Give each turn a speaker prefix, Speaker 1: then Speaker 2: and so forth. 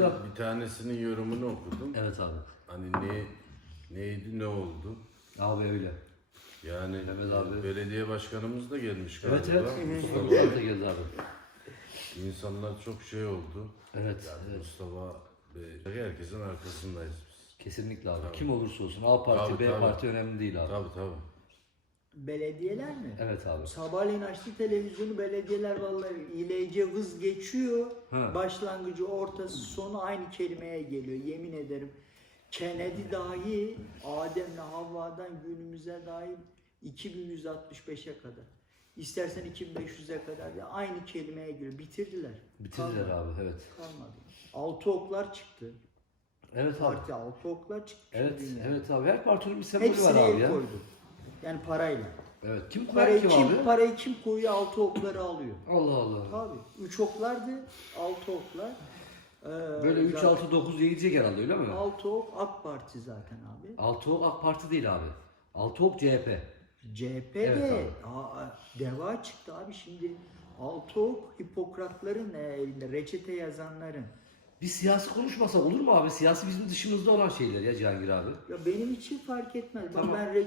Speaker 1: Sedat.
Speaker 2: bir tanesinin yorumunu okudum.
Speaker 1: Evet abi.
Speaker 2: Hani neydi ne oldu?
Speaker 1: Abi öyle.
Speaker 2: Yani
Speaker 1: Mehmet abi.
Speaker 2: belediye başkanımız da gelmiş galiba.
Speaker 1: Evet evet.
Speaker 2: Mustafa
Speaker 1: Mustafa da geldi abi.
Speaker 2: İnsanlar çok şey oldu.
Speaker 1: Evet.
Speaker 2: Yani
Speaker 1: Evet.
Speaker 2: Mustafa Bey, herkesin arkasındayız biz.
Speaker 1: Kesinlikle abi.
Speaker 2: Tabii.
Speaker 1: Kim olursa olsun. A parti,
Speaker 2: Tabii,
Speaker 1: B
Speaker 2: tabii.
Speaker 1: parti önemli değil abi.
Speaker 2: Tabii.
Speaker 3: Belediyeler mi?
Speaker 1: Evet abi.
Speaker 3: Sabahleyin açtı televizyonu, belediyeler vallahi ileyce vız geçiyor.
Speaker 1: Ha.
Speaker 3: Başlangıcı, ortası, sonu aynı kelimeye geliyor. Yemin ederim. Kennedy dahi Adem'le Havva'dan günümüze dahi 2165'e kadar. İstersen 2500'e kadar da aynı kelimeye geliyor. Bitirdiler.
Speaker 1: Bitirdiler
Speaker 3: Kalmadı.
Speaker 1: abi evet.
Speaker 3: Kalmadı. Altı oklar çıktı.
Speaker 1: Evet abi.
Speaker 3: Parti altı oklar çıktı.
Speaker 1: Evet,
Speaker 3: dünyada.
Speaker 1: evet abi. Her partinin bir sembolü var
Speaker 3: Hepsine
Speaker 1: abi
Speaker 3: el
Speaker 1: ya.
Speaker 3: koydu. Yani parayla.
Speaker 1: Evet. Kim
Speaker 3: Parayı
Speaker 1: koyar kim alıyor?
Speaker 3: parayı kim koyuyor? Altı okları alıyor.
Speaker 1: Allah Allah.
Speaker 3: Tabii. 3 oklardı, 6 oklar.
Speaker 1: Böyle 3,
Speaker 3: zaten
Speaker 1: 6, 9 diye gidecek herhalde öyle mi?
Speaker 3: 6 ok AK Parti zaten abi.
Speaker 1: 6 ok AK Parti değil abi. 6 ok CHP.
Speaker 3: CHP'de
Speaker 1: Evet
Speaker 3: deva çıktı abi şimdi. 6 ok Hipokratların elinde, reçete yazanların.
Speaker 1: Bir siyasi konuşmasak olur mu abi? Siyasi bizim dışımızda olan şeyler ya Cihangir abi.
Speaker 3: Ya benim için fark etmez. Bak
Speaker 1: Tamam.
Speaker 3: ben